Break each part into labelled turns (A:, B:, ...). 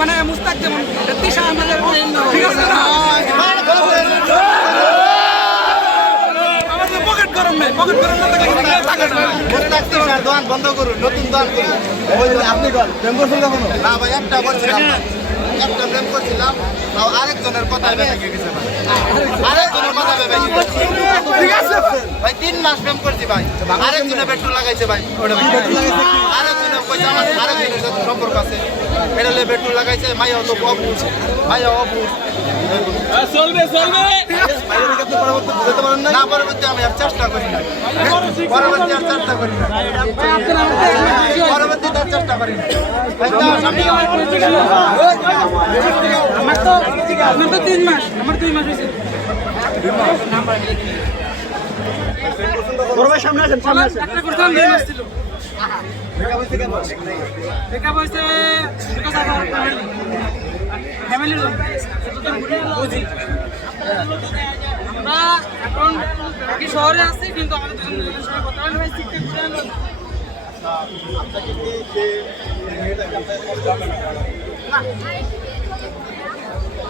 A: মানে মুস্তাক যেমন তিশা আমাদের ঠিক আছে? আমাদের পকেট গরম নেই পকেট গরম না থাকলে
B: মোস্তাক দোকান বন্ধ করুন নতুন দোকান করুন। আপনি প্রেম করছেন কখনো? না ভাই একটা করছিলাম। একটা প্রেম করছিলাম তাও আরেকজনের কথা ভেবে গেছে ভাই। আরেকজনের কথা ভেবে গেছে। ঠিক আছে। ভাই তিন মাস প্রেম করছি ভাই। আরেকজনে পেট্রোল লাগাইছে ভাই। আরেকজনে কইছে আমার আরেকজনের সাথে সম্পর্ক আছে। এটা লে পেট্রোল লাগাইছে মাইয়া তো অবুঝ মাইয়া অবুঝ
C: চলবে চলবে।
B: না পরবর্তী আমি আর চেষ্টা করি না। পরবর্তী আর চেষ্টা করি না। পরবর্তী তার চেষ্টা করি না। সামনে
A: আমার তো আমার তো তিন মাস আমার দুই মাস হয়েছে একটা করতাম দুই মাস ব্রেকআপ হয়েছে because of our family family বুঝি। আমরা এখন একই শহরে আছি, কিন্তু আমাদের কথা আনলো।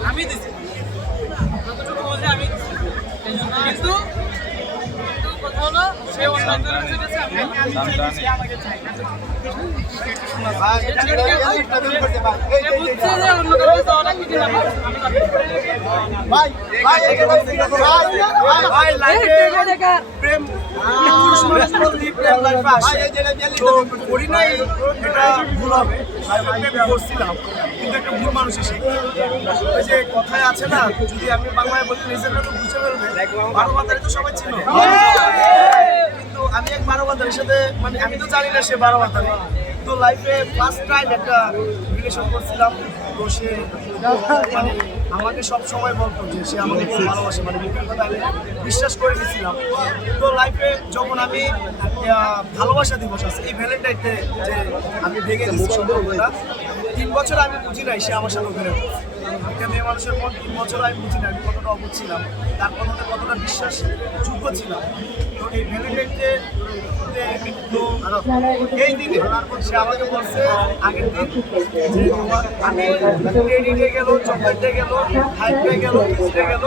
A: আমি দিছি।
B: প্রেম পুরুষ কিন্তু একটা মানুষ এসে। ওই আছে না, যদি আমি বাংলায় বলি নিজের তো সবাই ছিল। আমি এক বারো বাজারের সাথে মানে আমি তো জানি না সে বারো বাজারে তো লাইফে ফার্স্ট টাইম একটা রিলেশন করছিলাম। তো সে মানে আমাকে সব সময় বলতো যে সে আমাকে খুব ভালোবাসে মানে মুখের কথা আমি বিশ্বাস করে নিয়েছিলাম। তো লাইফে যখন আমি ভালোবাসা দিবস আছে, এই ভ্যালেন্টাইনতে যে আমি ভেঙে দিচ্ছি তিন বছর আমি বুঝি নাই সে আমার সাথে ওখানে একটা মেয়ে মানুষের মন, তিন বছর আমি বুঝি না আমি কতটা অবুঝ ছিলাম। তার কথাতে কতটা বিশ্বাস, যোগ্য ছিলাম। তো এই ভ্যালেন্টাইনতে তো এই দিনে সে আমাকে বলছে, আগের দিন যে তোমার আমি ক্রেডিটে গেল চকলেটে গেল হাইটে গেল কিসে গেল